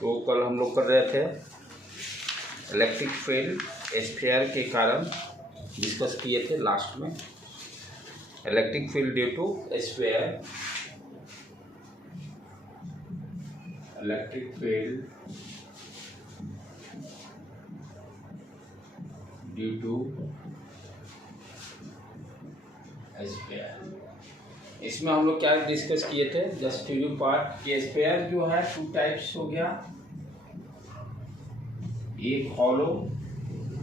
तो कल हम लोग कर रहे थे इलेक्ट्रिक फील्ड स्फीयर के कारण डिस्कस किए थे लास्ट में। Electric field due to sphere, electric field due to sphere. इसमें हम लोग क्या डिस्कस किए थे, जस्ट टू यू पार्ट के स्फीयर जो है टू टाइप्स हो गया, एक हॉलो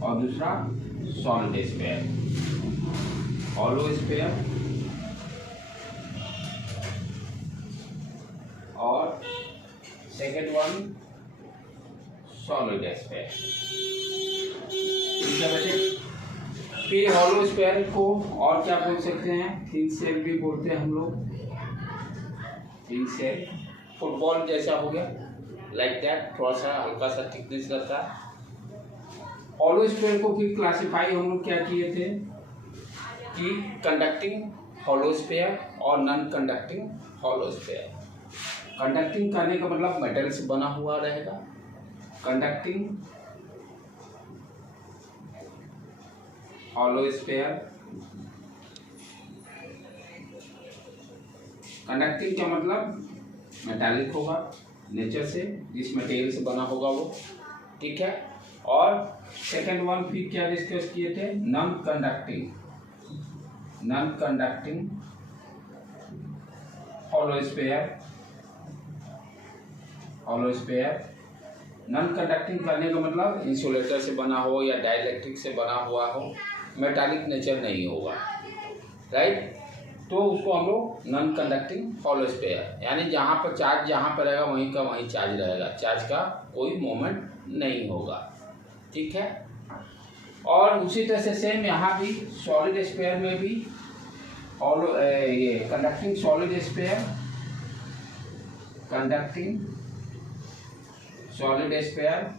और दूसरा सॉलिड स्फीयर। हॉलो स्फीयर और सेकेंड वन सॉलिड स्फीयर। ठीक है बेटे। फिर हॉलो स्फीयर को और क्या बोल सकते हैं, थिन शेल भी बोलते हैं हम लोग। थिन शेल फुटबॉल जैसा हो गया, लाइक दैट, थोड़ा सा हल्का सा थिकनेस रहता है। हॉलो स्फीयर को फिर क्लासिफाई हम लोग क्या किए थे कि कंडक्टिंग हॉलो स्फीयर और non conducting hollow sphere. Conducting करने का मतलब मेटल से बना हुआ रहेगा। कंडक्टिंग हॉलो स्फीयर, कंडक्टिंग का मतलब मेटालिक होगा नेचर से, जिस मटेरियल से बना होगा वो। ठीक है। और सेकंड वन फिर क्या डिस्कस किए थे, non conducting, non conducting hollow sphere. Hollow sphere non conducting करने का मतलब इंसुलेटर से बना हो या डाइलेक्ट्रिक से बना हुआ हो, मेटालिक नेचर नहीं होगा, राइट। तो उसको हम लोग नॉन कंडक्टिंग हॉलो स्फीयर, यानी जहाँ पर चार्ज जहाँ पर रहेगा वहीं का वहीं चार्ज रहेगा, चार्ज का कोई मोमेंट नहीं होगा। ठीक है। और उसी तरह से सेम यहाँ भी सॉलिड स्फीयर में भी हॉलो ये conducting solid sphere, conducting solid sphere,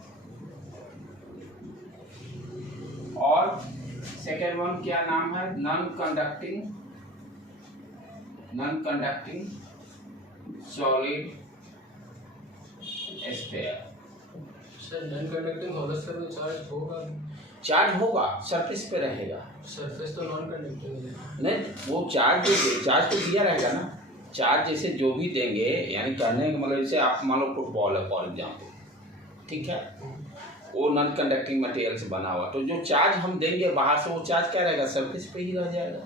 और सेकेंड वन क्या नाम है, non conducting, non conducting solid sphere. Sir non conducting hollow sphere में चार्ज होगा? चार्ज होगा, सरफेस पे रहेगा। सरफेस तो नॉन कंडक्टिंग है। नहीं, वो चार्ज तो दिया रहेगा ना। चार्ज जैसे जो भी देंगे, यानी करने का मतलब जैसे आप मान लो फुटबॉल है फॉर एग्जाम्पल, ठीक है, वो नॉन कंडक्टिंग मटेरियल से बना हुआ, तो जो चार्ज हम देंगे बाहर से वो चार्ज क्या रहेगा, सरफेस पे ही रह जाएगा।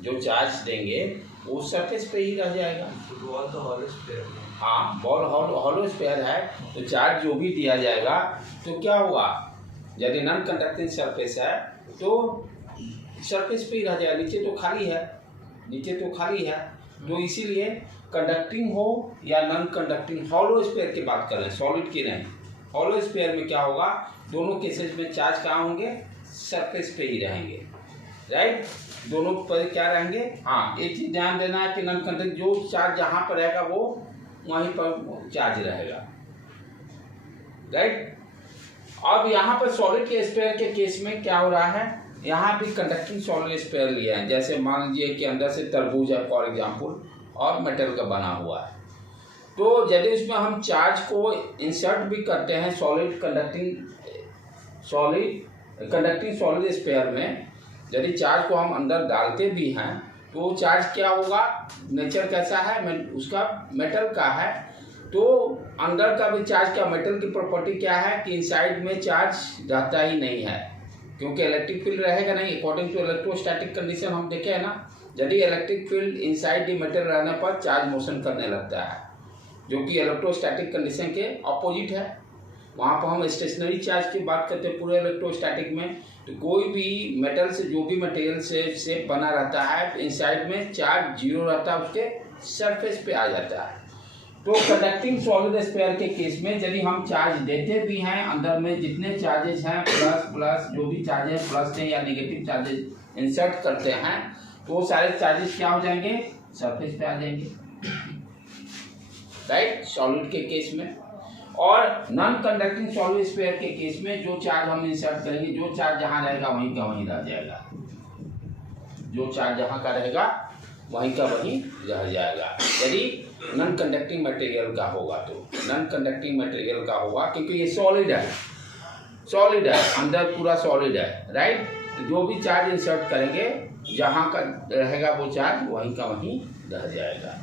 जो चार्ज देंगे वो सरफेस पे ही रह जाएगा। बॉल तो हॉलो स्फीयर है। हाँ, बॉल हॉलो स्फीयर है, तो चार्ज जो भी दिया जाएगा तो क्या होगा, यदि नॉन कंडक्टिंग सरफेस है तो सरफेस पे ही रह जाएगा, नीचे तो खाली है, नीचे तो खाली है। तो इसीलिए कंडक्टिंग हो या नॉन कंडक्टिंग, हॉलो स्फीयर की बात कर रहे हैं, सॉलिड की नहीं। हॉलो स्फीयर में क्या होगा, दोनों केसेस में चार्ज कहाँ होंगे, सरफेस पे ही रहेंगे, राइट। दोनों पर क्या रहेंगे। हाँ, एक चीज ध्यान देना है कि नॉन कंडक्टिंग जो चार्ज जहाँ पर रहेगा वो वहीं पर चार्ज रहेगा, राइट। अब यहाँ पर सॉलिड के स्फीयर के केस में क्या हो रहा है, यहाँ भी कंडक्टिंग सॉलिड स्फीयर लिया है। जैसे मान लीजिए कि अंदर से तरबूज है फॉर एग्जाम्पल और मेटल का बना हुआ है, तो यदि उसमें हम चार्ज को इंसर्ट भी करते हैं सॉलिड कंडक्टिंग सॉलिड स्फीयर में, यदि चार्ज को हम अंदर डालते भी हैं तो चार्ज क्या होगा, नेचर कैसा है, उसका मेटल का है। तो अंदर का भी चार्ज का, मेटल की प्रॉपर्टी क्या है कि इनसाइड में चार्ज रहता ही नहीं है, क्योंकि इलेक्ट्रिक फील्ड रहेगा नहीं। अकॉर्डिंग टू इलेक्ट्रोस्टैटिक कंडीशन हम देखे है ना, यदि electric field inside the metal रहने पर चार्ज मोशन करने लगता है, जो कि इलेक्ट्रोस्टैटिक कंडीशन के अपोजिट है। वहाँ पर हम स्टेशनरी चार्ज की बात करते हैं पूरे इलेक्ट्रोस्टैटिक में, तो कोई भी मेटल से, जो भी मटेरियल से बना रहता है, इनसाइड में चार्ज जीरो रहता है, उसके सरफेस पे आ जाता है। तो कंडक्टिंग सॉलिड स्फीयर के केस में यदि हम चार्ज देते भी हैं, अंदर में जितने चार्जेस हैं प्लस जो भी चार्जेस प्लस हैं या नेगेटिव चार्जेस इंसर्ट करते हैं, तो वो सारे चार्जेस क्या हो जाएंगे, सरफेस पे आ जाएंगे, राइट, सॉलिड के केस में। और नॉन कंडक्टिंग सॉलिड स्फीयर के केस में जो चार्ज हम इंसर्ट करेंगे, जो चार्ज जहाँ रहेगा वहीं का वहीं रह जाएगा, जो चार्ज जहाँ का रहेगा वहीं का वहीं रह जाएगा। यदि नॉन कंडक्टिंग मटेरियल का होगा तो नॉन कंडक्टिंग मटेरियल का होगा, क्योंकि ये सॉलिड है, अंदर पूरा सॉलिड है, राइट। तो जो भी चार्ज इंसर्ट करेंगे जहाँ का रहेगा वो चार्ज वहीं का वहीं रह जाएगा।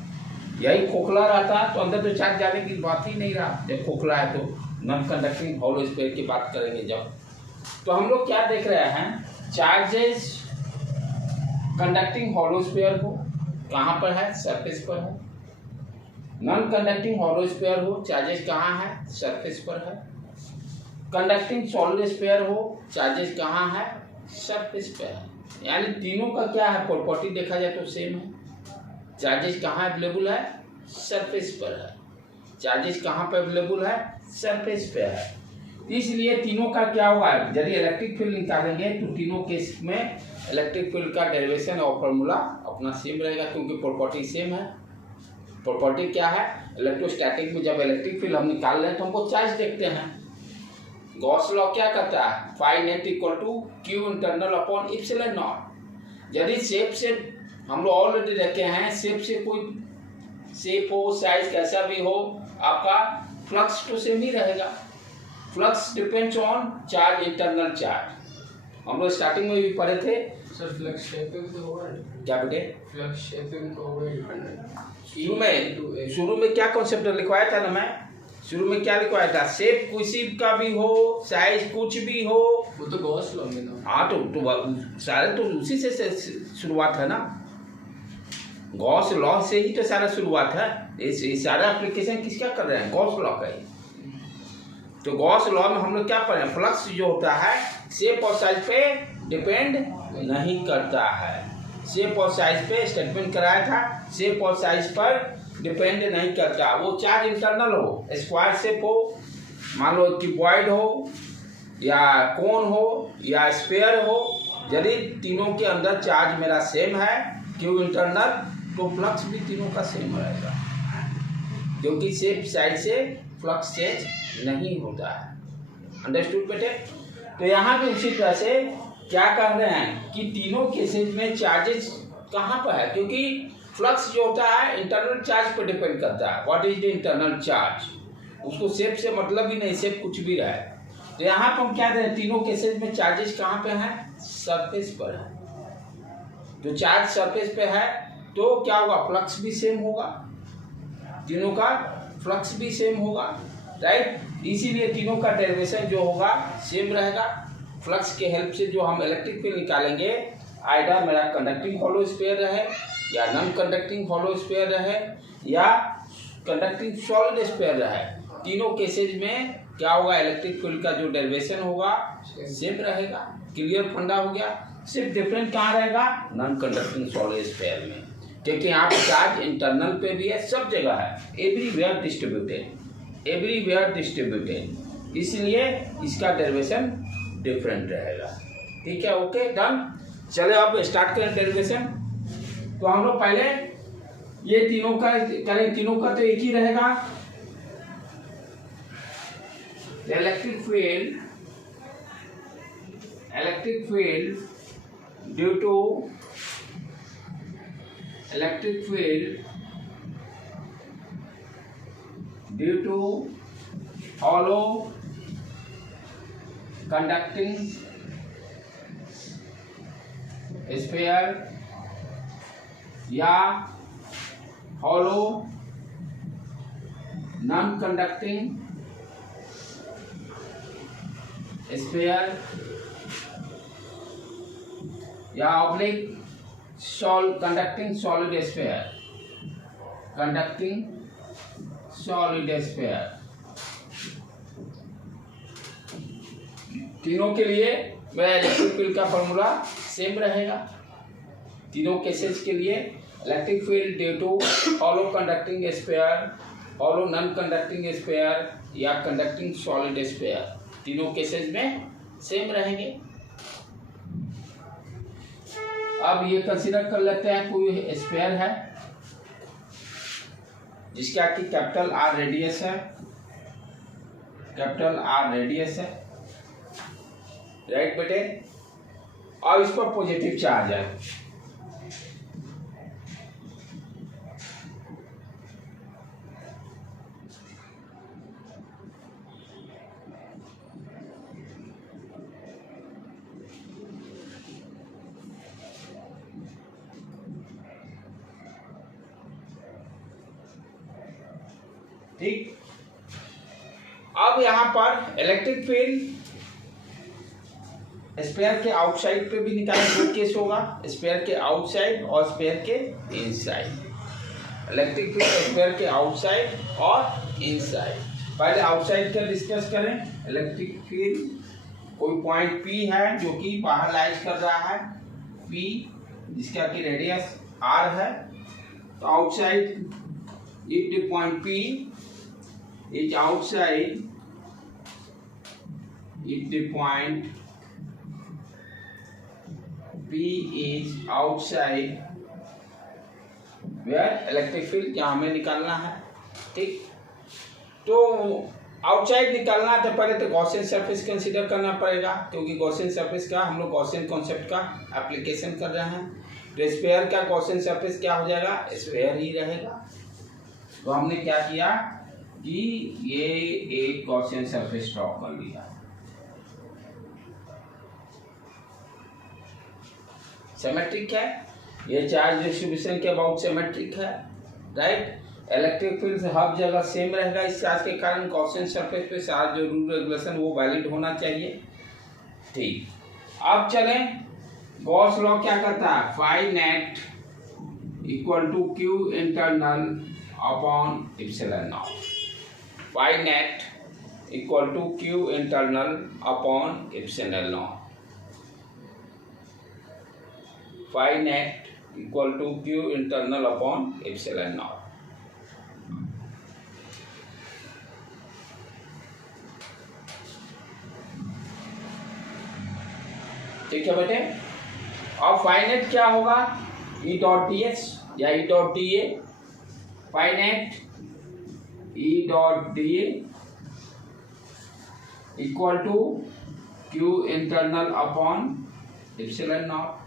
यही खोखला रहता तो अंदर तो चार्ज जाने की बात ही नहीं रहा। जब खोखला है तो नॉन कंडक्टिंग हॉलो स्फीयर की बात करेंगे जब, तो हम लोग क्या देख रहे हैं, चार्जेस कंडक्टिंग हॉलो स्फीयर हो कहाँ पर है, सरफेस पर है। नॉन कंडक्टिंग हॉलो स्फीयर हो, चार्जेस कहाँ है, सरफेस पर है। कंडक्टिंग सॉलिड स्फीयर हो, चार्जेस कहाँ है, सरफेस पे है। यानी तीनों का क्या है, प्रॉपर्टी देखा जाए तो सेम है। चार्जेस कहाँ अवेलेबल है, सरफेस पर है। चार्जेस कहाँ पर अवेलेबल है, सरफेस पे है। इसलिए तीनों का क्या होगा, यदि इलेक्ट्रिक फील्ड निकालेंगे तो तीनों केस में इलेक्ट्रिक फील्ड का डेरिवेशन और फॉर्मूला अपना सेम रहेगा, क्योंकि प्रॉपर्टी सेम है। प्रॉपर्टी क्या है, इलेक्ट्रोस्टैटिक में जब इलेक्ट्रिक फील्ड हम निकाल रहे हैं तो हमको चार्ज देखते हैं। गॉस लॉ क्या कहता है, phi net equal to Q internal upon epsilon naught. यदि शेप से हम लोग ऑलरेडी रखे हैं, शेप से कोई शेप हो, साइज कैसा भी हो, आपका फ्लक्स तो सेम ही रहेगा। Flux depends on charge, internal charge. हम लोग स्टार्टिंग में भी पढ़े थे सर फ्लक्स शेप पे भी तो होगा, क्या बेटे, फ्लक्स शेप पे भी तो होगा डिपेंडेंट। शुरू में क्या कॉन्सेप्ट लिखवाया था ना, मैं शुरू में क्या लिखवाया था, शेप किसी का भी हो, साइज कुछ भी हो, वो तो गॉस लॉ में ना। हाँ तो सारे तो उसी से शुरुआत है ना, गॉस लॉ से ही तो सारा शुरुआत है। ये सारा एप्लीकेशन किसका कर रहे हैं, गॉस लॉ का ही। तो गॉस लॉ में हम लोग क्या पढ़े, फ्लक्स जो होता है शेप और साइज पे डिपेंड नहीं करता है। शेप और साइज पे स्टेटमेंट कराया था, शेप और साइज पर डिपेंड नहीं करता। वो चार्ज इंटरनल हो, स्क्वायर शेप हो, मान लो क्यूबॉइड हो या कोन हो या स्फीयर हो, यदि तीनों के अंदर चार्ज मेरा सेम है क्यू इंटरनल, तो फ्लक्स भी तीनों का सेम रहेगा, क्योंकि शेप साइज से फ्लक्स चेंज नहीं होता है। अंडरस्टूड बेटे। तो यहाँ भी उसी तरह से क्या कह रहे हैं कि तीनों केसेज में चार्जेस कहाँ पर है, क्योंकि फ्लक्स जो होता है इंटरनल चार्ज पर डिपेंड करता है। What is the internal charge, उसको शेप से मतलब ही नहीं, शेप कुछ भी रहे। तो यहाँ पर हम क्या कह रहे हैं, तीनों केसेज में चार्जेस कहाँ पे हैं, सरफेस पर है। जो चार्ज सरफेस पे है तो क्या होगा, फ्लक्स भी सेम होगा, तीनों का फ्लक्स भी सेम होगा, राइट। इसीलिए तीनों का डेरिवेशन जो होगा सेम रहेगा। फ्लक्स के हेल्प से जो हम इलेक्ट्रिक फील्ड निकालेंगे, आइदर मेरा कंडक्टिंग हॉलो स्फीयर रहे या नॉन कंडक्टिंग हॉलो स्फीयर रहे या कंडक्टिंग सॉलिड स्फीयर रहे, तीनों केसेज में क्या होगा, इलेक्ट्रिक फील्ड का जो डेरिवेशन होगा सेम रहेगा। क्लियर फंडा हो गया। सिर्फ डिफरेंट कहाँ रहेगा, नॉन कंडक्टिंग सॉलिड स्फीयर में, क्योंकि यहाँ पर चार्ज इंटरनल पे भी है, सब जगह है, एवरीवेयर डिस्ट्रीब्यूटेड, इसलिए इसका डेरिवेशन डिफरेंट रहेगा। ठीक है, ओके डन। चले अब स्टार्ट करें डेरिवेशन। तो हम लोग पहले ये तीनों का करें, तीनों का तो एक ही रहेगा। Electric field due to hollow conducting sphere या hollow non conducting sphere या oblique conducting solid sphere, तीनों के लिए मेरा इलेक्ट्रिक फील्ड का फॉर्मूला सेम रहेगा। तीनों केसेस के लिए electric field due to hollow conducting sphere, hollow non conducting sphere या कंडक्टिंग सॉलिड स्फीयर, तीनों केसेस में सेम रहेंगे। अब ये कंसीडर कर लेते हैं कोई स्फीयर है जिसका कि कैपिटल आर रेडियस है, राइट बेटे, और इस पर पॉजिटिव चार्ज है। ठीक। अब यहाँ पर इलेक्ट्रिक फील्ड स्फीयर के आउटसाइड पे भी निकालें, दो केस होगा, स्फीयर के आउटसाइड और स्फीयर के इनसाइड। इलेक्ट्रिक फील्ड स्फीयर के आउटसाइड और इनसाइड। पहले आउटसाइड का डिस्कस करें। इलेक्ट्रिक फील्ड कोई पॉइंट P है जो कि बाहर लाइज कर रहा है, P जिसका कि रेडियस R है। तो outside if the point P is outside, if the point P is outside where electric field क्या हमें निकालना है, ठीक। तो आउटसाइड निकालना है तो पहले तो गॉसियन सरफेस कंसीडर करना पड़ेगा, क्योंकि गॉसियन सरफेस का हम लोग गॉसियन कॉन्सेप्ट का एप्लीकेशन कर रहे हैं। तो स्फीयर का गॉसियन सरफेस क्या हो जाएगा, स्फीयर ही रहेगा। तो हमने क्या किया कि ये एक गॉसियन सरफेस ड्रॉ कर लिया। सिमेट्रिक है, ये चार्ज डिस्ट्रीब्यूशन के अबाउट सिमेट्रिक है, राइट। इलेक्ट्रिक फील्ड हर जगह सेम रहेगा इस चार्ज के कारण। गॉसियन सरफेस पे सारा जो रूल रेगुलेशन वो वैलिड होना चाहिए, ठीक। अब चलें, गॉस लॉ क्या कहता है, phi net equal to Q internal upon epsilon naught. Phi net equal to Q internal upon epsilon naught. Phi net equal to Q internal upon epsilon naught. ठीक है बेटे। अब फाई नेट क्या होगा, ई dot D S या E dot D A. Phi net E dot D A equal to Q internal upon epsilon naught.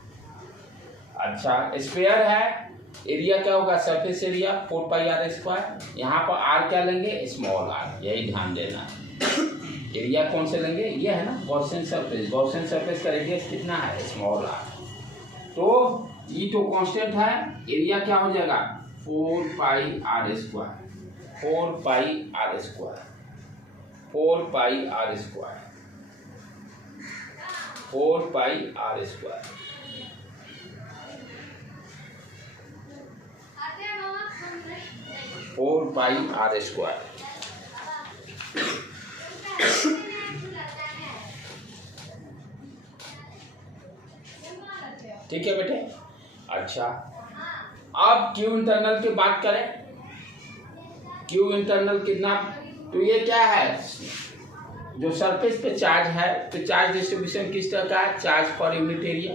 अच्छा, sphere है, area क्या होगा, surface area 4 pi are square. यहाँ पर आर क्या लेंगे, स्मॉल आर, यही ध्यान देना है। एरिया कौन से लेंगे, ये है ना गॉसियन सरफेस। गॉसियन सरफेस का रेडियस कितना है, स्मॉल आर। तो ये तो कांस्टेंट है, एरिया क्या हो जाएगा 4 pi are square. 4 pi are square, 4 pi are square, 4 pi are square. Four pi are square. ठीक है बेटे। अच्छा, अब क्यू इंटरनल की बात करें। क्यू इंटरनल कितना, तो ये क्या है, जो सरफेस पे चार्ज है, तो चार्ज डिस्ट्रीब्यूशन किस तरह का है, charge per unit area.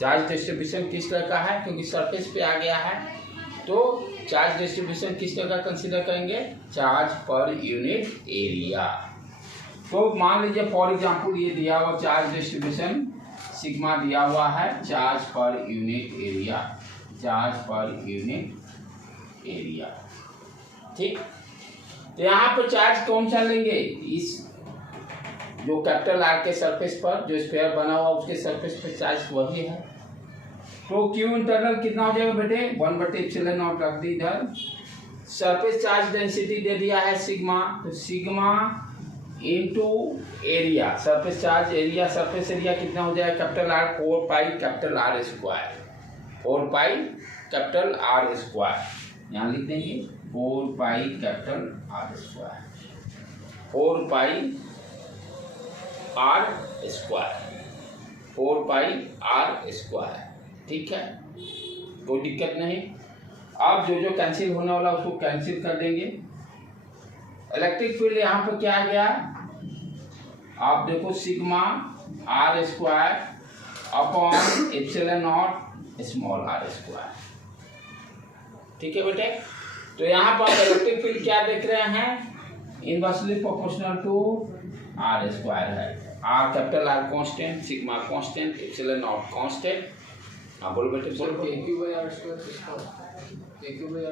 Charge distribution किस तरह का है, क्योंकि सरफेस पे आ गया है, तो चार्ज डिस्ट्रीब्यूशन किस तरह का कंसीडर करेंगे, चार्ज पर यूनिट एरिया। तो मान लीजिए फॉर एग्जांपल ये दिया हुआ चार्ज डिस्ट्रीब्यूशन सिग्मा दिया हुआ है, charge per unit area, charge per unit area, ठीक। तो यहाँ पर चार्ज कौन सा लेंगे, इस जो कैपिटल आर के सरफेस पर जो स्फीयर बना हुआ उसके सरफेस पर चार्ज वही है। तो क्यू इंटरनल कितना हो जाएगा बेटे, 1/एप्सिलॉन रख दी इधर। सरफेस चार्ज डेंसिटी दे दिया है सिग्मा, तो sigma into area, surface charge area, surface area कितना हो जाएगा capital R 4 pi capital R square. 4 pi capital R square, यहाँ लिख देंगे 4 pi capital R square, 4 pi are square, 4 pi are square, ठीक है, कोई दिक्कत नहीं। अब जो जो कैंसिल होने वाला उसको कैंसिल कर देंगे। इलेक्ट्रिक फील्ड यहाँ पर क्या आ गया, आप देखो sigma R square upon epsilon naught small are square, ठीक है बेटे। तो यहाँ पर इलेक्ट्रिक फील्ड क्या देख रहे हैं, inversely proportional to are square है। R capital R constant, sigma constant, epsilon naught constant. हाँ बोलो बेटे बोलो।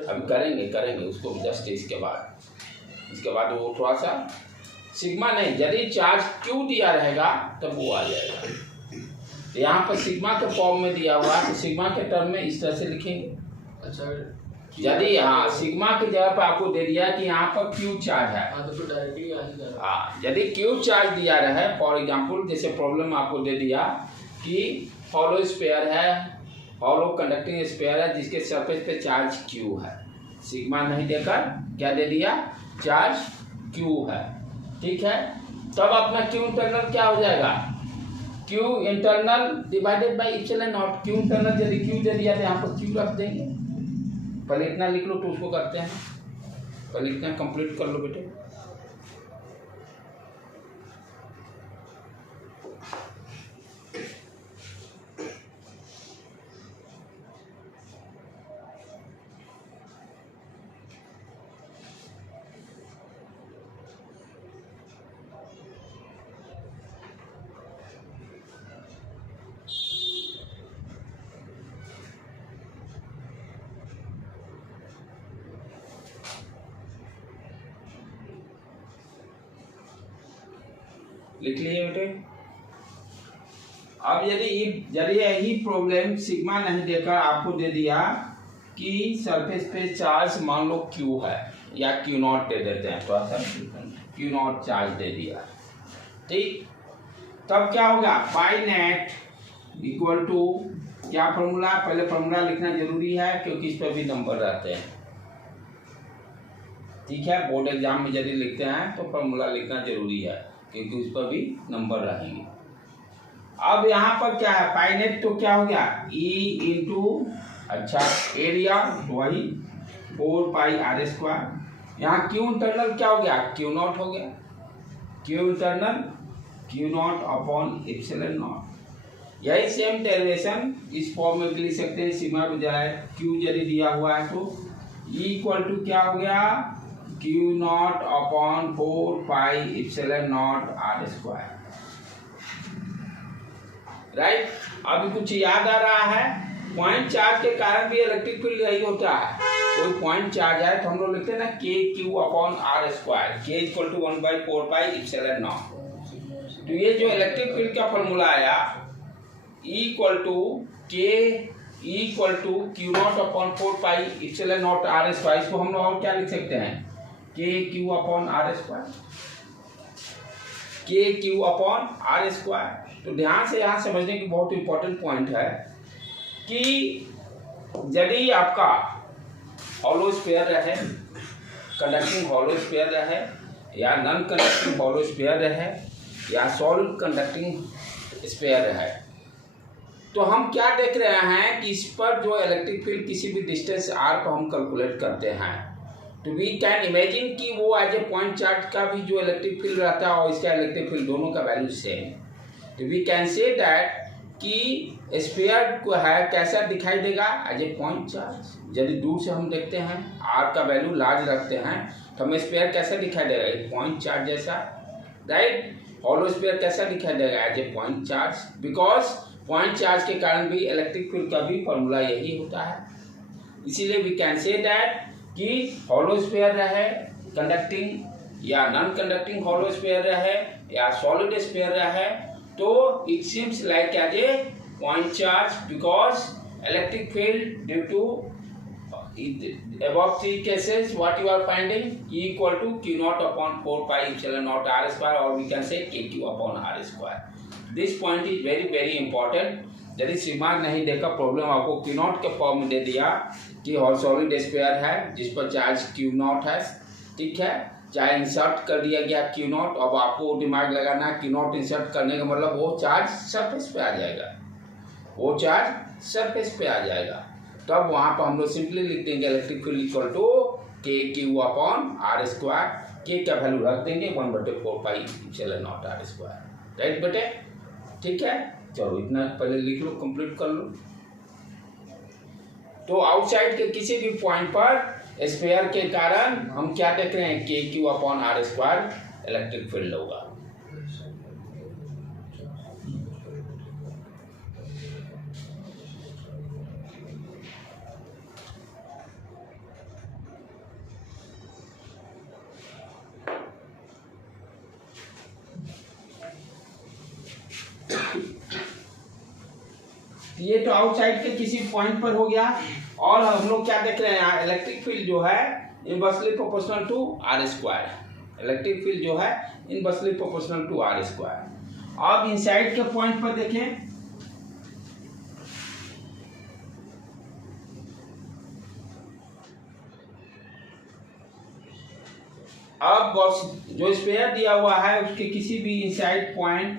अभी करेंगे उसको जस्ट इसके बाद वो थोड़ा सा सिग्मा नहीं, यदि चार्ज क्यू दिया रहेगा तब वो आ जाएगा। तो यहाँ पर सिग्मा के फॉर्म में दिया हुआ है, तो सिग्मा के टर्म में इस तरह से लिखेंगे। अच्छा, यदि हाँ सिग्मा की जगह पर आपको दे दिया कि यहाँ पर क्यू चार्ज है, हाँ तो फिर डायरेक्टली आ ही जा रहा है। हाँ यदि क्यू चार्ज दिया रहे, फॉर एग्जांपल जैसे प्रॉब्लम आपको दे दिया कि हॉलो स्फीयर है, हॉलो कंडक्टिंग स्फीयर है जिसके सरफेस पे चार्ज क्यू है, सिग्मा नहीं देकर क्या दे दिया, चार्ज क्यू है, ठीक है। तब अपना क्यू इंटरनल क्या हो जाएगा, Q internal divided by epsilon naught. Q internal यदि क्यू दे दिया तो यहाँ पर क्यू रख देंगे, पहले इतना लिख लो तो उसको करते हैं, पहले इतना कंप्लीट कर लो बेटे। लिख लिए बेटे। अब यदि यही प्रॉब्लम सिग्मा नहीं देकर आपको दे दिया कि सरफेस पे चार्ज मान लो क्यू है या क्यू नॉट दे देते हैं, थोड़ा सा क्यू नॉट चार्ज दे दिया, ठीक, तब क्या होगा, पाई नेट इक्वल टू क्या फॉर्मूला, पहले फॉर्मूला लिखना जरूरी है क्योंकि इस पर भी नंबर रहते हैं, ठीक है। बोर्ड एग्जाम में यदि लिखते हैं तो फॉर्मूला लिखना जरूरी है क्योंकि उस पर भी नंबर रहेंगे। अब यहाँ पर क्या है, पाई नेट तो क्या हो गया, ई इंटू अच्छा एरिया वही 4 पाई आर स्क्वायर, यहाँ क्यू इंटरनल क्या हो गया, क्यू नॉट हो गया, Q internal Q naught upon epsilon not. यही सेम डेरिवेशन इस फॉर्म में भी लिख सकते हैं, सिग्मा बजाय क्यू यदि दिया हुआ है तो ई इक्वल टू क्या हो गया, Q naught upon 4 pi epsilon naught are square, right. अभी कुछ याद आ रहा है, पॉइंट चार्ज के कारण भी इलेक्ट्रिक फील्ड यही होता है, कोई पॉइंट चार्ज है तो हम लोग लिखते हैं ना K Q upon are square, K equal to 1/4 pi epsilon naught. तो ये जो इलेक्ट्रिक फील्ड का फॉर्मूला आया E equal to K E equal to Q naught upon 4 pi epsilon naught are square, इसको हम लोग और क्या लिख सकते हैं, के Q upon are square, K Q upon are square. तो ध्यान से यहाँ समझने की बहुत इंपॉर्टेंट पॉइंट है कि यदि आपका हॉलो स्फीयर रहे, कंडक्टिंग हॉलो स्फीयर रहे या नॉन कंडक्टिंग हॉलो स्फीयर रहे या सॉलिड कंडक्टिंग स्फीयर रहे, तो हम क्या देख रहे हैं कि इस पर जो इलेक्ट्रिक फील्ड किसी भी डिस्टेंस r पर हम कैलकुलेट करते हैं, तो वी कैन इमेजिन कि वो एज ए पॉइंट चार्ज का भी जो इलेक्ट्रिक फील्ड रहता है और इसका इलेक्ट्रिक फील्ड दोनों का वैल्यू सेम, तो वी कैन से दैट कि स्फीयर को है कैसा दिखाई देगा, एज ए पॉइंट चार्ज। यदि दूर से हम देखते हैं r का वैल्यू लार्ज रखते हैं तो हमें स्फीयर कैसा दिखाई देगा, एक पॉइंट चार्ज जैसा, राइट। हॉलो स्फीयर कैसा दिखाई देगा, as a point charge, because point charge के कारण भी इलेक्ट्रिक फील्ड का भी फॉर्मूला यही होता है। इसीलिए वी कैन से दैट कि हॉलो स्फीयर रहे कंडक्टिंग या नॉन कंडक्टिंग हॉलो स्फीयर रहे या सॉलिड स्फीयर रहे, तो it seems like as a point charge because electric field due to above 3 cases what you are finding, E equal to Q naught upon 4 pi epsilon naught R square, or we can say KQ upon R square. This point is very very important. यदि sigma नहीं देकर problem आपको Q not के form में दे दिया कि solid sphere है जिस पर चार्ज Q नॉट है, ठीक है, चाहे इंसर्ट कर दिया गया Q नॉट, अब आपको दिमाग लगाना है Q नॉट इंसर्ट करने का मतलब वो चार्ज सरफेस पे आ जाएगा, वो चार्ज सरफेस पे आ जाएगा, तब वहां पर हम लोग सिंपली लिख देंगे इलेक्ट्रिक फील्ड इक्वल टू के Q upon are square, K का वैल्यू रख देंगे 1/4 pi epsilon naught are square, right बेटे, ठीक है। चलो इतना पहले लिख लो, कंप्लीट कर लो। तो आउटसाइड के किसी भी पॉइंट पर स्फीयर के कारण हम क्या देख रहे हैं, के Q upon are square electric field होगा। ये तो आउटसाइड के किसी पॉइंट पर हो गया। और हम लोग क्या देख रहे हैं यहाँ, इलेक्ट्रिक फील्ड जो है inversely proportional to are square. Electric field जो है inversely proportional to are square. अब इनसाइड के पॉइंट पर देखें, अब जो स्फीयर दिया हुआ है उसके किसी भी इनसाइड पॉइंट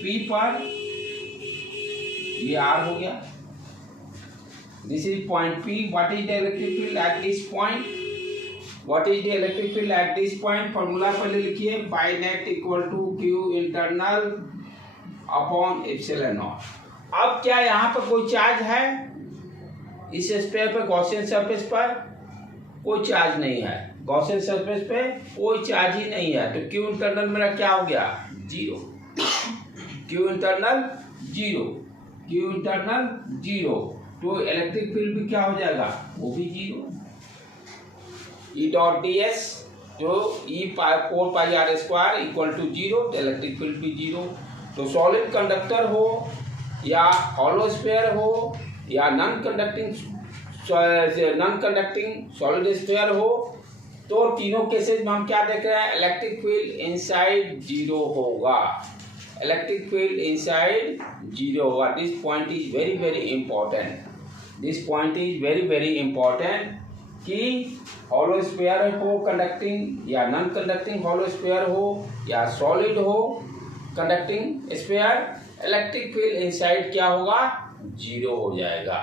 P पर, ये R हो गया, this is point P। What is the electric field at this point? What is the electric field at this point? Formula पहले लिखिए, phi net equal to Q internal upon epsilon naught. अब क्या यहाँ पर कोई charge है? इस sphere पर, गॉसियन सरफेस पर कोई चार्ज नहीं है। गॉसियन सरफेस पे कोई चार्ज ही नहीं है, तो Q इंटरनल मेरा क्या हो गया? Zero. Q internal zero, Q internal zero, तो इलेक्ट्रिक फील्ड भी क्या हो जाएगा? वो भी zero. E dot D S जो E4 pi are square equal to zero, तो इलेक्ट्रिक फील्ड भी जीरो। तो सॉलिड कंडक्टर हो या हॉलो स्फीयर हो या नॉन कंडक्टिंग सॉलिड स्फीयर हो, तो तीनों केसेस में हम क्या देख रहे हैं? इलेक्ट्रिक फील्ड इनसाइड जीरो होगा। इलेक्ट्रिक फील्ड इनसाइड जीरो होगा। This point is very very important. This point is very very important कि हॉलो स्फीयर हो कंडक्टिंग या नॉन कंडक्टिंग हॉलो स्फीयर हो या सॉलिड हो conducting sphere, electric field inside क्या होगा? जीरो हो जाएगा।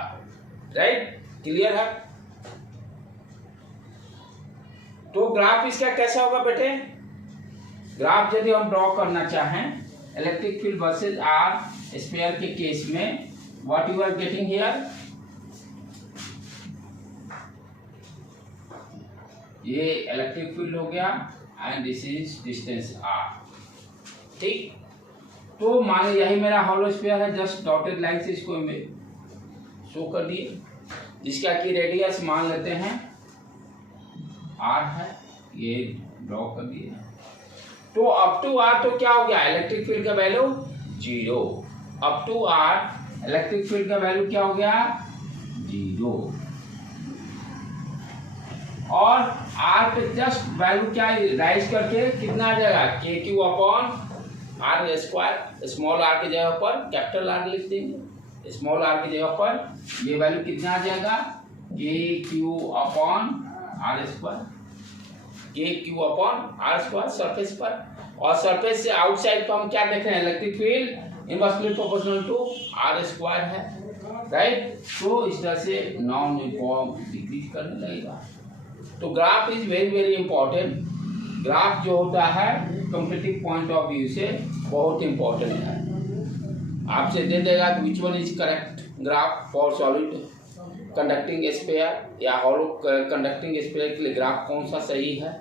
राइट, क्लियर है? तो ग्राफ इसका कैसा होगा बेटे? ग्राफ यदि हम ड्रॉ करना चाहें electric field versus R sphere के केस में, what you are getting here, ये इलेक्ट्रिक फील्ड हो गया and this is distance r। ठीक, तो माने यही मेरा हॉलो स्फीयर है, जस्ट डॉटेड लाइन से इसको शो कर दिए, जिसका की रेडियस मान लेते हैं r है, ये ड्रॉ कर दिए। तो अप टू r तो क्या हो गया? इलेक्ट्रिक फील्ड का value zero. Up to r electric field का वैल्यू क्या हो गया? जीरो। और r पे जस्ट वैल्यू क्या राइज करके कितना आ जाएगा? KQ upon are square. Small r की जगह पर कैपिटल R लिख देंगे, स्मॉल r की जगह पर ये वैल्यू कितना आ जाएगा? KQ upon are square, KQ upon are square surface पर। और सरफेस से आउटसाइड पर हम क्या देख रहे हैं? Electric field inversely proportional to are square है। राइट, तो इस तरह से नॉन यूनिफॉर्म डिक्रीज करने लगेगा। तो graph is very very important. Graph जो होता है कॉम्पिटिटिव पॉइंट ऑफ व्यू से बहुत इंपॉर्टेंट है। आपसे दे देगा कि which one is correct graph for solid conducting sphere या हॉलो कंडक्टिंग स्फीयर के लिए ग्राफ कौन सा सही है।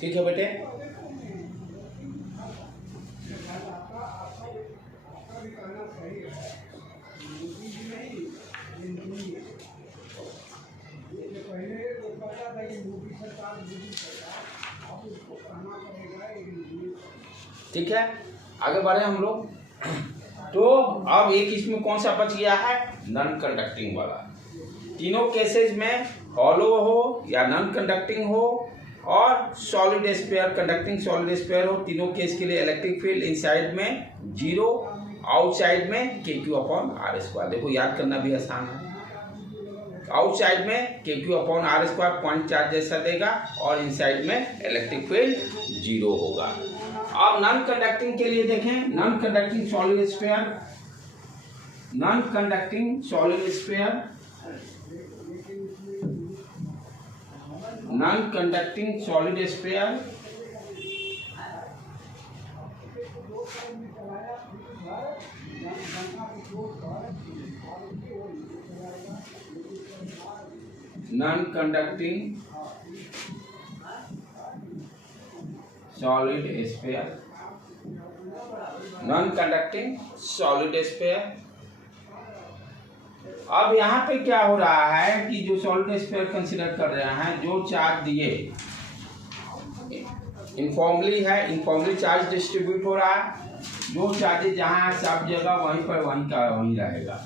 ठीक है बेटे, ठीक है, आगे बढ़े हम लोग। तो अब एक इसमें कौन सा बच गया है? नॉन कंडक्टिंग वाला। तीनों केसेस में हॉलो हो या नॉन कंडक्टिंग हो और solid sphere conducting solid sphere हो, तीनों केस के लिए इलेक्ट्रिक फील्ड इनसाइड में जीरो, आउटसाइड में KQ अपॉन आर स्क्वायर। देखो याद करना भी आसान है। आउटसाइड में KQ upon are square point charge जैसा देगा और इनसाइड में इलेक्ट्रिक फील्ड जीरो होगा। अब नॉन कंडक्टिंग के लिए देखें, non conducting solid sphere, non conducting solid sphere, non conducting solid sphere non conducting solid sphere, non conducting solid sphere. अब यहाँ पे क्या हो रहा है कि जो सॉलिड स्फीयर कंसीडर कर रहे हैं, जो चार्ज दिए इनफॉर्मली है, इनफॉर्मली चार्ज डिस्ट्रीब्यूट हो रहा है, जो चार्जेज जहाँ सब जगह वहीं पर वहीं का वहीं रहेगा।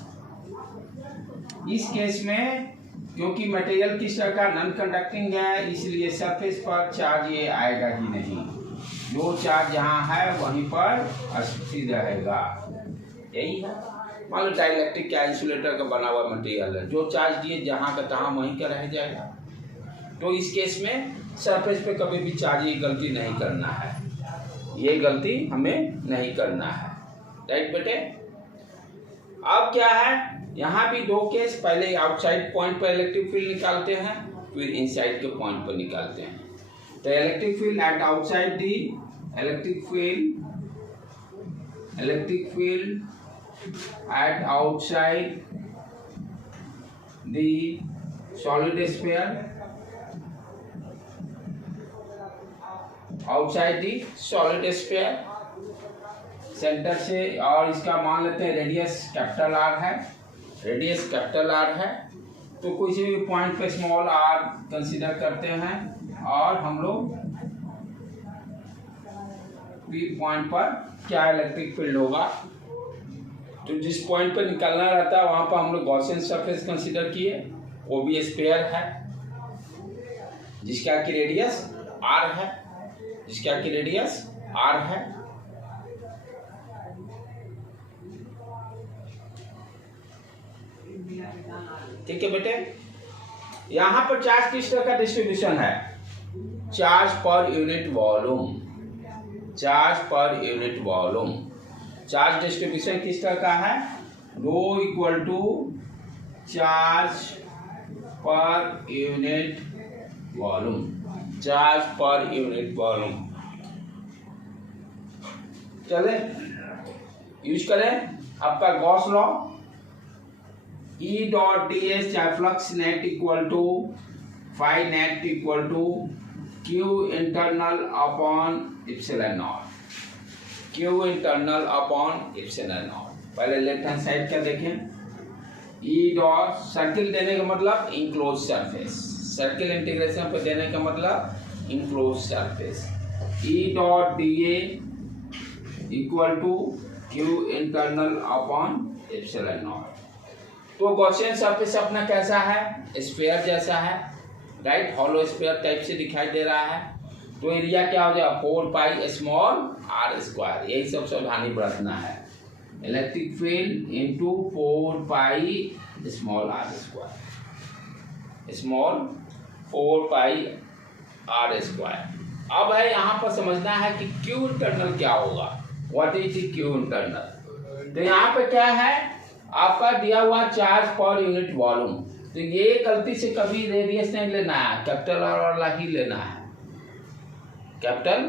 इस केस में क्योंकि मटेरियल किस तरह का नॉन कंडक्टिंग है, इसलिए सरफेस पर चार्ज ये आएगा ही नहीं, जो चार्ज जहाँ है वहीं पर स्थिर रहेगा। यही है, मान लो डाइलेक्ट्रिक या इंसुलेटर का बना हुआ मटेरियल है, जो चार्ज दिए जहाँ का तहाँ वहीं का रह जाएगा। तो इस केस में सरफेस पे कभी भी चार्ज ये गलती नहीं करना है, ये गलती हमें नहीं करना है। राइट बेटे। अब क्या है, यहाँ भी दो केस, पहले आउटसाइड पॉइंट पर इलेक्ट्रिक फील्ड निकालते हैं, फिर इनसाइड के पॉइंट पर निकालते हैं। तो electric field at outside the electric field at outside the solid sphere, outside the solid sphere centre से, और इसका मान लेते हैं रेडियस कैपिटल आर है, रेडियस कैपिटल आर है, तो किसी भी पॉइंट पे स्मॉल आर कंसीडर करते हैं, और हम लोग पी पॉइंट पर क्या इलेक्ट्रिक फील्ड होगा, तो जिस पॉइंट पर निकालना रहता है वहां पर हम लोग गॉसियन सरफेस कंसीडर किए, वो भी स्फीयर है जिसका की रेडियस आर है, जिसका की रेडियस आर है। ठीक है बेटे। यहां पर चार्ज किस तरह का डिस्ट्रीब्यूशन है, charge per unit volume, charge per unit volume. Charge distribution किस तरह का है, rho equal to charge per unit volume, charge per unit volume. चले यूज करें आपका Gauss law, E dot D S चाहे flux net equal to phi net equal to Q internal upon epsilon naught, Q internal upon epsilon naught. पहले left hand side का देखें, E dot circle देने का मतलब enclose surface, circle integration पर देने का मतलब enclose surface, E dot D A equal to Q internal upon epsilon naught. तो गॉसियन सरफेस अपना कैसा है, स्फीयर जैसा है, राइट, हॉलो स्फीयर टाइप से दिखाई दे रहा है। तो एरिया क्या हो जाएगा, 4 पाई स्मॉल आर स्क्वायर, यही सब सावधानी बरतना है। Electric field into 4 pi small are square, small 4 pi are square. अब है यहाँ पर समझना है कि क्यू इंटरनल क्या होगा, व्हाट इज क्यू इंटरनल। तो यहाँ पे क्या है, आपका दिया हुआ चार्ज पर यूनिट वॉल्यूम, तो ये गलती से कभी रेडियस नहीं लेना है, कैपिटल आर वाला ही लेना है, कैपिटल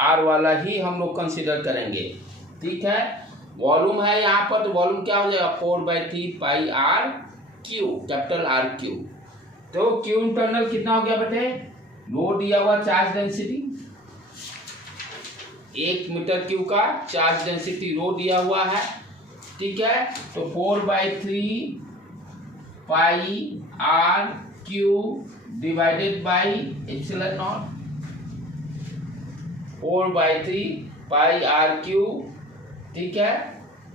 आर वाला ही हम लोग कंसीडर करेंगे। ठीक है, वॉल्यूम है यहाँ पर, तो वॉल्यूम क्या हो जाएगा, 4/3 pi are Q, capital are Q. तो क्यू इंटरनल कितना हो गया बेटे, रो दिया हुआ चार्ज डेंसिटी, 1 मीटर क्यू का चार्ज डेंसिटी रो दिया हुआ है। ठीक है, तो 4/3 pi are cube divided by epsilon naught, 4/3 pi are Q, ठीक है,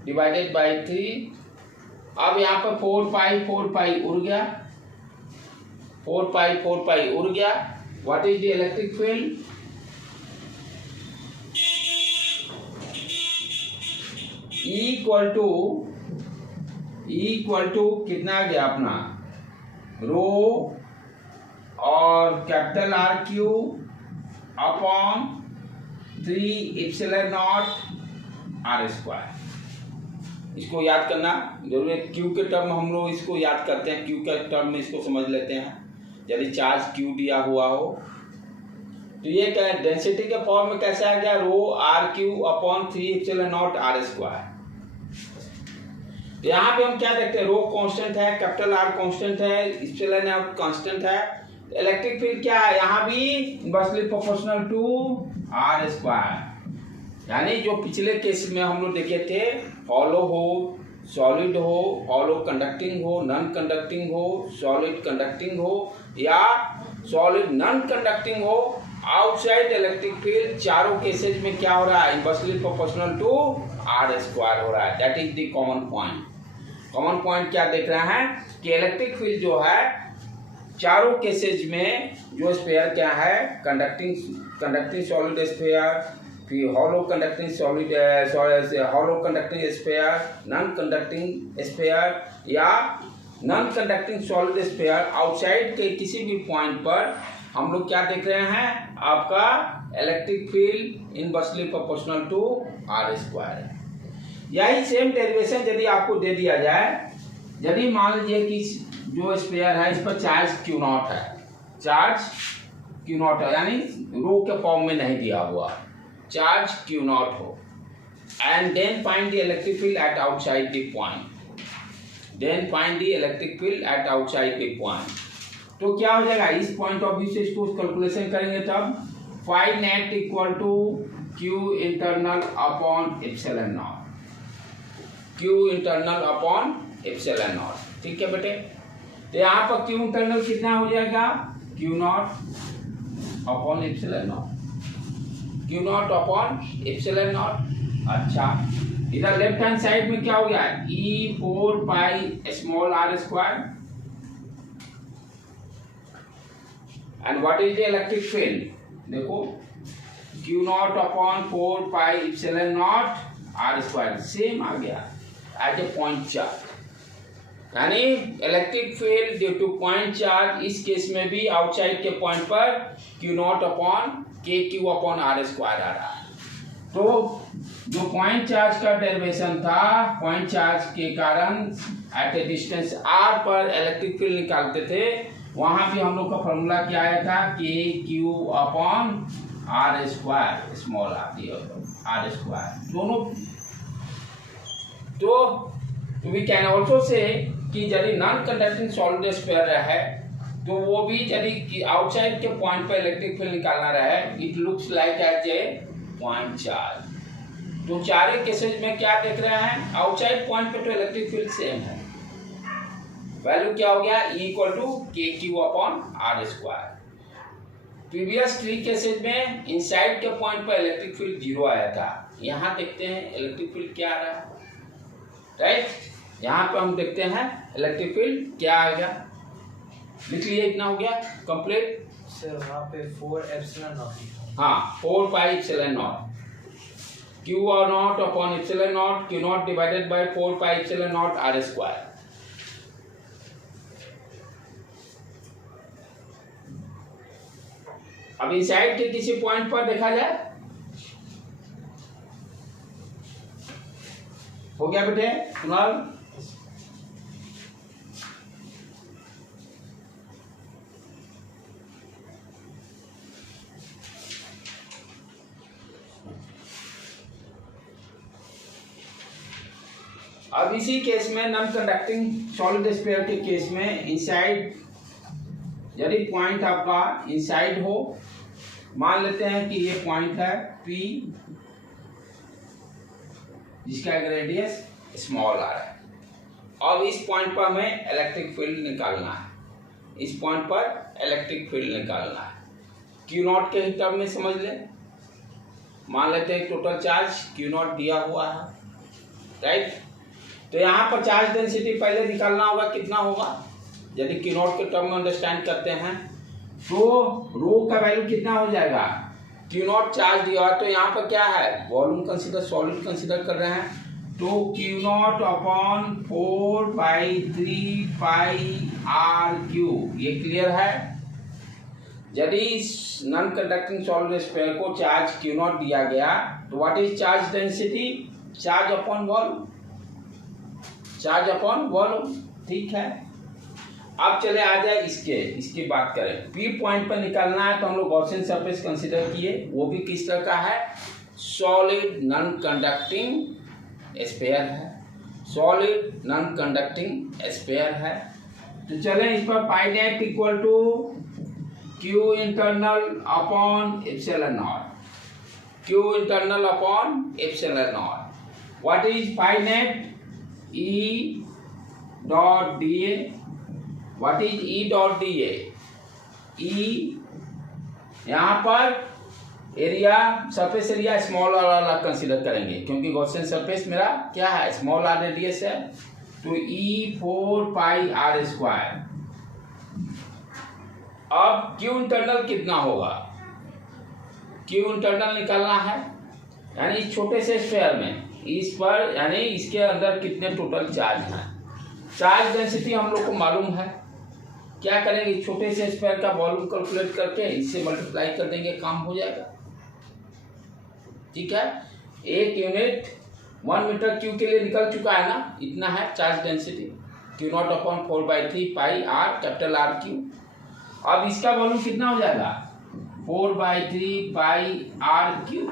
डिवाइडेड बाई 3। अब यहाँ पर 4 पाई उड़ गया, 4 पाई उड़ गया। What is the electric field, equal to कितना आ गया अपना, रो और capital are Q upon 3 epsilon naught are square. इसको याद करना जरूरी है, क्यू के टर्म हम लोग इसको याद करते हैं, क्यू के टर्म में इसको समझ लेते हैं। यदि चार्ज क्यू दिया हुआ हो तो ये क्या है, डेंसिटी के फॉर्म में कैसे आ गया, rho R Q upon 3 epsilon naught are square. तो यहाँ पे हम क्या देखते हैं, रो कांस्टेंट है, कैपिटल आर कांस्टेंट है, एप्सिलॉन आर कांस्टेंट है। इलेक्ट्रिक फील्ड क्या है, यहाँ भी inversely proportional to are square. यानी जो पिछले केस में हम लोग देखे थे, हॉलो हो, सॉलिड हो, हॉलो कंडक्टिंग हो, नॉन कंडक्टिंग हो, सॉलिड कंडक्टिंग हो या सॉलिड नॉन कंडक्टिंग हो, आउटसाइड इलेक्ट्रिक फील्ड चारों केसेज में क्या हो रहा है, inversely proportional to are square हो रहा है। That is the common point. Common point क्या देख रहे हैं कि इलेक्ट्रिक फील्ड जो है चारों केसेज में जो स्फीयर क्या है, कंडक्टिंग सॉलिड स्फीयर, फिर hollow conducting solid, hollow conducting sphere, non conducting sphere या non conducting solid sphere, outside के किसी भी पॉइंट पर हम लोग क्या देख रहे हैं, आपका electric field inversely proportional to are square है। यही सेम डेरिवेशन यदि आपको दे दिया जाए, यदि मान लीजिए कि जो स्फीयर है इस पर चार्ज क्यू नॉट है, चार्ज क्यू नॉट है, यानी रो के फॉर्म में नहीं दिया हुआ, चार्ज क्यू नॉट हो, and then find the electric field at outside the point, then find the electric field at outside the point. तो क्या हो जाएगा, इस पॉइंट ऑफ व्यू से इसको कैलकुलेशन करेंगे तब phi net equal to Q internal upon epsilon naught, Q internal upon epsilon naught. ठीक है बेटे, तो यहाँ पर क्यू इंटरनल कितना हो जाएगा, Q naught upon epsilon naught, Q naught upon epsilon naught. अच्छा, इधर लेफ्ट हैंड साइड में क्या हो गया, E 4 pi small are square, and what is the electric field, देखो Q naught upon 4 pi epsilon naught are square, same आ गया as a point charge. यानी electric field due to point charge इस case में भी outside के point पर Q naught upon k Q upon are square आ रहा है। तो जो पॉइंट चार्ज का डेरिवेशन था, पॉइंट चार्ज के कारण एट ए डिस्टेंस आर पर इलेक्ट्रिक फील्ड निकालते थे, वहां भी हम लोग का फॉर्मूला क्या आया था, k Q upon are square, small are square दोनों। तो वी कैन ऑल्सो से कि यदि नॉन कंडक्टिंग सॉलिड स्फीयर है तो वो भी यदि आउटसाइड के पॉइंट पर इलेक्ट्रिक फील्ड निकालना रहे, it looks like as a point charge. तो चारों केसेज में क्या देख रहे हैं, आउटसाइड पॉइंट पे तो इलेक्ट्रिक फील्ड सेम है, वैल्यू क्या हो गया, E इक्वल टू के Q upon are square. Previous 3 cases में इनसाइड के पॉइंट पर इलेक्ट्रिक फील्ड 0 आया था, यहाँ देखते हैं इलेक्ट्रिक फील्ड क्या आ रहा है, राइट। यहाँ पे हम देखते हैं इलेक्ट्रिक फील्ड क्या आएगा, लिख लिए, इतना हो गया कंप्लीट सर। वहाँ पे 4 एप्सिलॉन नॉट, हाँ 4 pi epsilon naught, q r naught upon epsilon naught, Q naught divided by 4 pi epsilon naught are square. अब इनसाइड के किसी पॉइंट पर देखा जाए, हो गया बेटे कुणाल, अब इसी केस में नॉन कंडक्टिंग सॉलिड स्फीयर के केस में इनसाइड यदि पॉइंट आपका इनसाइड हो, मान लेते हैं कि ये पॉइंट है P जिसका रेडियस स्मॉल आ रहा है। अब इस पॉइंट पर हमें इलेक्ट्रिक फील्ड निकालना है, इस पॉइंट पर इलेक्ट्रिक फील्ड निकालना है। क्यू नॉट के टर्म में समझ ले, मान लेते हैं टोटल चार्ज क्यू नॉट दिया हुआ है, राइट। तो यहाँ पर चार्ज डेंसिटी पहले निकालना होगा, कितना होगा, यदि क्यू नॉट के टर्म में अंडरस्टैंड करते हैं तो रो का वैल्यू कितना हो जाएगा, क्यू नॉट चार्ज दिया है तो यहाँ पर क्या है, वॉल्यूम कंसीडर, सॉलिड कंसीडर कर रहे हैं, तो q naught upon 4 by 3 pi are cube, ये क्लियर है। यदि नॉन कंडक्टिंग सॉलिड स्फीयर को चार्ज क्यू नॉट दिया गया तो what is charge density, charge upon volume, charge upon volume, ठीक है। अब चले आ जाए इसकी बात करें, पी पॉइंट पर निकालना है तो हम लोग गॉसियन सरफेस कंसीडर किए, वो भी किस तरह का है, सॉलिड नॉन कंडक्टिंग स्फीयर है। सॉलिड नॉन कंडक्टिंग स्फीयर है। तो चलें इस पर phi net equal to Q internal upon epsilon naught, Q internal upon epsilon naught. What is phi net? E dot D A. What is E dot D A? E यहाँ पर area, surface area small R वाला consider करेंगे क्योंकि Gaussian surface मेरा क्या है, small are radius है। तो ई 4 पाई आर स्क्वायर। अब क्यू इंटरनल कितना होगा? क्यू इंटरनल निकालना है, यानी इस छोटे से स्फीयर में इस पर, यानी इसके अंदर कितने टोटल चार्ज हैं। चार्ज डेंसिटी हम लोग को मालूम है, क्या करेंगे, छोटे से स्फीयर का वॉल्यूम कैलकुलेट करके इससे मल्टीप्लाई कर देंगे, काम हो जाएगा। ठीक है, एक यूनिट 1 मीटर क्यूब के लिए निकल चुका है ना, इतना है charge density, Q naught upon 4/3 pi R capital are cube. अब इसका वॉल्यूम कितना हो जाएगा? 4/3 pi are cube,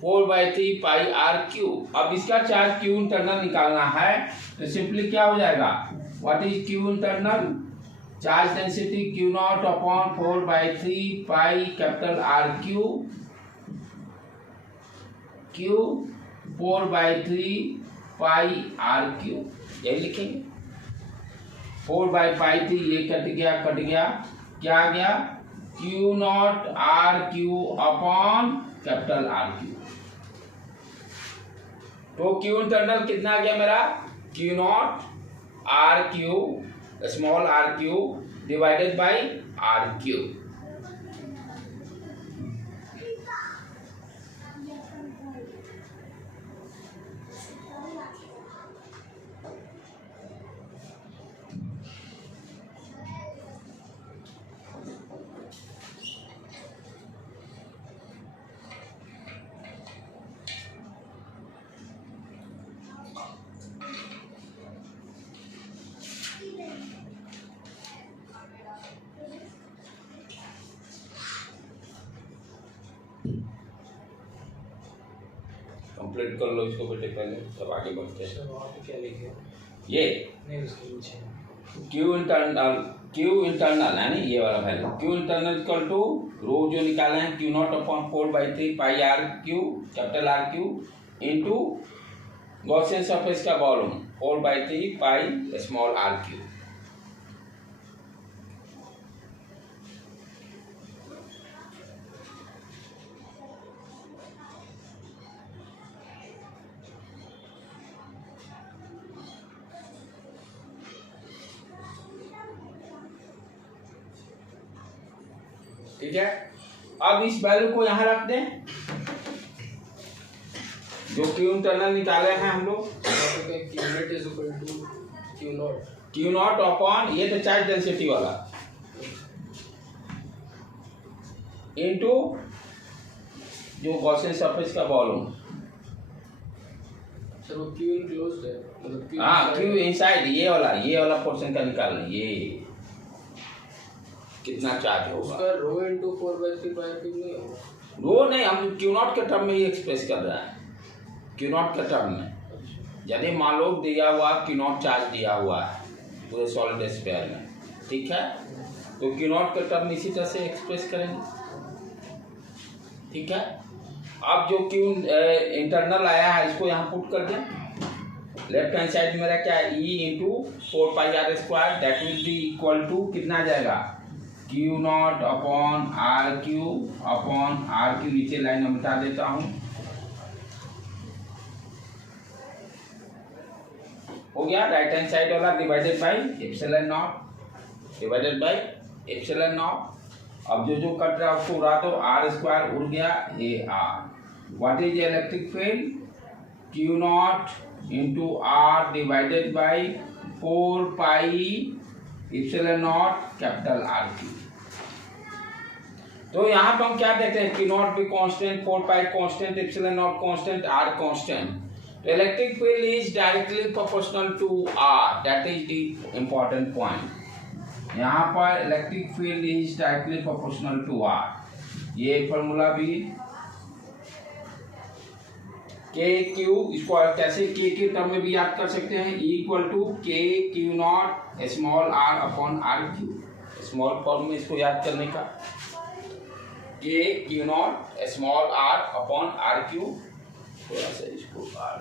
4/3 pi are cube. अब इसका चार्ज क्यू इंटरनल निकालना है तो सिंपली क्या हो जाएगा, what is q internal? Charge density Q naught upon 4/3 pi capital are cube, q 4/3 pi are cube, यही लिखेंगे। 4/3 ये कट गया, क्या आ गया? Q naught r Q upon capital are Q. तो क्यू इंटरनल कितना आ गया मेरा? Q naught r cube, small are cube divided by r cube. Complete कर लो इसको बेटे पहले, तब आगे बढ़ते हैं। सर वहाँ पे क्या लिखे? ये नहीं, उसके नीचे क्यू इंटरनल यानी ये वाला value, Q internal equal to rho जो निकाले हैं Q naught upon 4/3 pi are Q capital are Q into Gaussian surface का volume 4/3 pi small are Q. ठीक है, अब इस वैल्यू को यहां रख दें जो क्यू इंटरनल निकाले हैं हम लोग। क्यू नॉट अपॉन ये तो चार्ज डेंसिटी वाला इनटू जो गॉसियन सरफेस का वॉल्यूम। सर वो क्यू इनक्लोज्ड है, मतलब हाँ क्यू इनसाइड, ये वाला पोर्शन का निकालना, ये कितना चार्ज होगा। उसका रो इनटू 4/3 पाई क्यू नहीं होगा। रो नहीं, हम क्यू नॉट के टर्म में ही एक्सप्रेस कर रहे हैं, क्यू नॉट के टर्म में। यदि मान लो दिया हुआ क्यू नॉट चार्ज दिया हुआ है पूरे सॉलिड स्फीयर में, ठीक है, तो क्यू नॉट के टर्म इसी तरह से एक्सप्रेस करेंगे। ठीक है, अब जो क्यू इंटरनल आया है इसको यहाँ पुट कर दें। लेफ्ट हैंड साइड मेरा क्या है, E into 4 pi are square, that will be equal to कितना आ जाएगा, Q naught upon r cube नीचे लाइन में मिटा देता हूँ, हो गया। राइट हैंड साइड वाला डिवाइडेड बाई एप्सिलॉन नॉट। अब जो कट रहा है उसको उड़ा दो, आर स्क्वायर उड़ गया, A R. What is electric field? Q naught into R divided by 4 pi epsilon naught capital are Q. तो यहाँ पर हम क्या देखते हैं, क्यू नॉट भी constant, 4 pi constant, epsilon naught constant, R constant. तो electric field is directly proportional to R, that is the important point. यहाँ पर electric field is directly proportional to R. ये फॉर्मूला भी के क्यू, इसको कैसे के के टर्म में भी याद कर सकते हैं, इक्वल टू के q naught small r upon r cube, small form में इसको याद करने का, k q naught small r upon r cube, थोड़ा सा इसको आर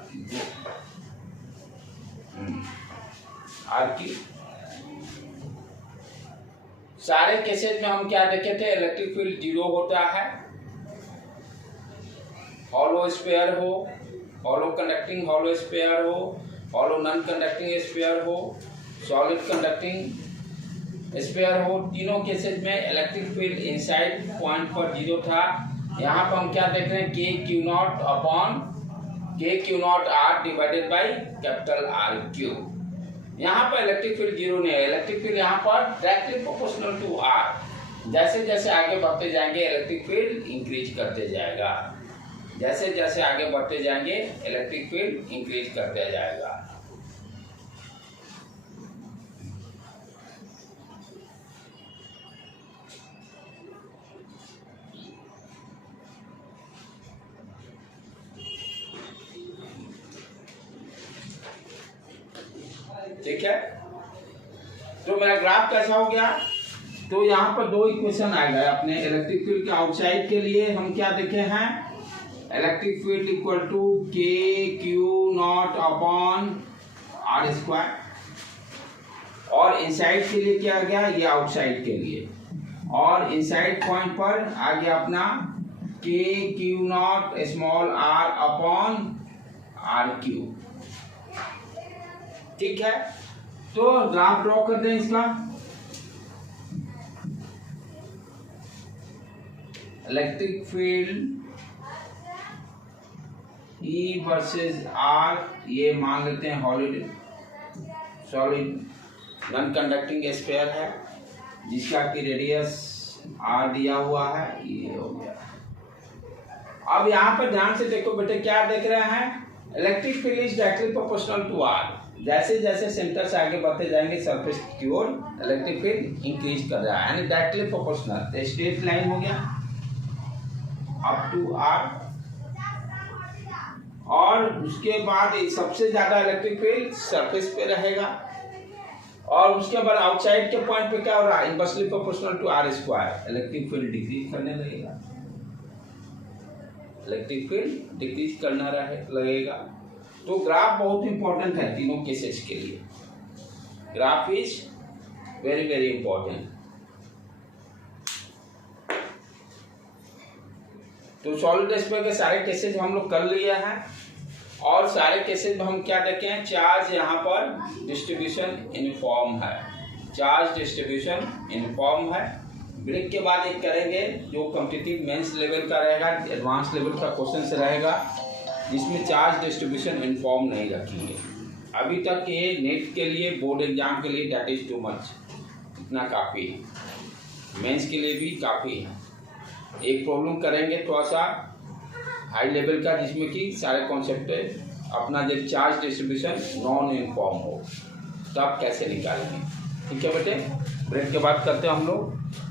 क्यू सारे केसेस में हम क्या देखे थे, इलेक्ट्रिक फील्ड जीरो होता है, हॉलो स्फीयर हो, हॉलो कंडक्टिंग हॉलो स्फीयर हो, हॉलो नॉन कंडक्टिंग स्फीयर हो, सॉलिड कंडक्टिंग स्फीयर हो, तीनों केसेस में इलेक्ट्रिक फील्ड इनसाइड पॉइंट पर जीरो था। यहाँ पर हम क्या देख रहे हैं, के q naught upon k q naught r divided by capital are cube. यहाँ पर इलेक्ट्रिक फील्ड जीरो नहीं है, इलेक्ट्रिक फील्ड यहाँ पर डायरेक्टली प्रोपोर्शनल टू आर। जैसे जैसे आगे बढ़ते जाएंगे इलेक्ट्रिक फील्ड इंक्रीज करते जाएगा, जैसे जैसे आगे बढ़ते जाएंगे इलेक्ट्रिक फील्ड इंक्रीज करते जाएगा। ठीक है, तो मेरा ग्राफ कैसा हो गया, तो यहाँ पर दो इक्वेशन आ गए अपने इलेक्ट्रिक फील्ड के आउटसाइड के लिए। हम क्या देखे हैं, इलेक्ट्रिक फील्ड इक्वल टू के q naught upon are square, और इनसाइड के लिए क्या आ गया, ये आउटसाइड के लिए, और इनसाइड पॉइंट पर आ गया अपना k q naught small r upon r Q. ठीक है, तो ग्राफ ड्रॉ कर दें इसका। Electric field E versus R, ये मान लेते हैं सॉलिड नॉन कंडक्टिंग स्फीयर है जिसका की रेडियस R दिया हुआ है, ये हो गया। अब यहाँ पर ध्यान से देखो बेटे, क्या देख रहे हैं, electric field is directly proportional to R। जैसे जैसे सेंटर से आगे बढ़ते जाएंगे सरफेस की ओर इलेक्ट्रिक फील्ड इंक्रीज कर रहा है, यानी डायरेक्टली प्रोपोर्शनल। स्ट्रेट लाइन हो गया अप टू R, और उसके बाद सबसे ज्यादा इलेक्ट्रिक फील्ड सरफेस पे रहेगा, और उसके बाद आउटसाइड के पॉइंट पे क्या हो रहा है, inversely proportional to are square, electric field decrease करने लगेगा, इलेक्ट्रिक फील्ड डिक्रीज करना लगेगा। तो ग्राफ बहुत इंपॉर्टेंट है तीनों केसेस के लिए, graph is very very important. तो सॉलिड स्फीयर के सारे केसेस हम लोग कर लिए हैं, और सारे केसेस में हम क्या देखें हैं, चार्ज यहाँ पर डिस्ट्रीब्यूशन यूनिफॉर्म है, चार्ज डिस्ट्रीब्यूशन यूनिफॉर्म है। ब्रेक के बाद एक करेंगे जो कॉम्पिटिटिव मेंस लेवल का रहेगा, एडवांस लेवल का क्वेश्चन से रहेगा, जिसमें चार्ज डिस्ट्रीब्यूशन यूनिफॉर्म नहीं रखेंगे। अभी तक ये नेट के लिए, बोर्ड एग्जाम के लिए दैट इज टू मच, इतना काफ़ी है, मेंस के लिए भी काफ़ी है। एक प्रॉब्लम करेंगे थोड़ा सा हाई लेवल का, जिसमें कि सारे कॉन्सेप्ट अपना जब चार्ज डिस्ट्रीब्यूशन नॉन यूनिफॉर्म हो तब कैसे निकालेंगे। ठीक है बेटे, ब्रेक के बाद करते हैं हम लोग।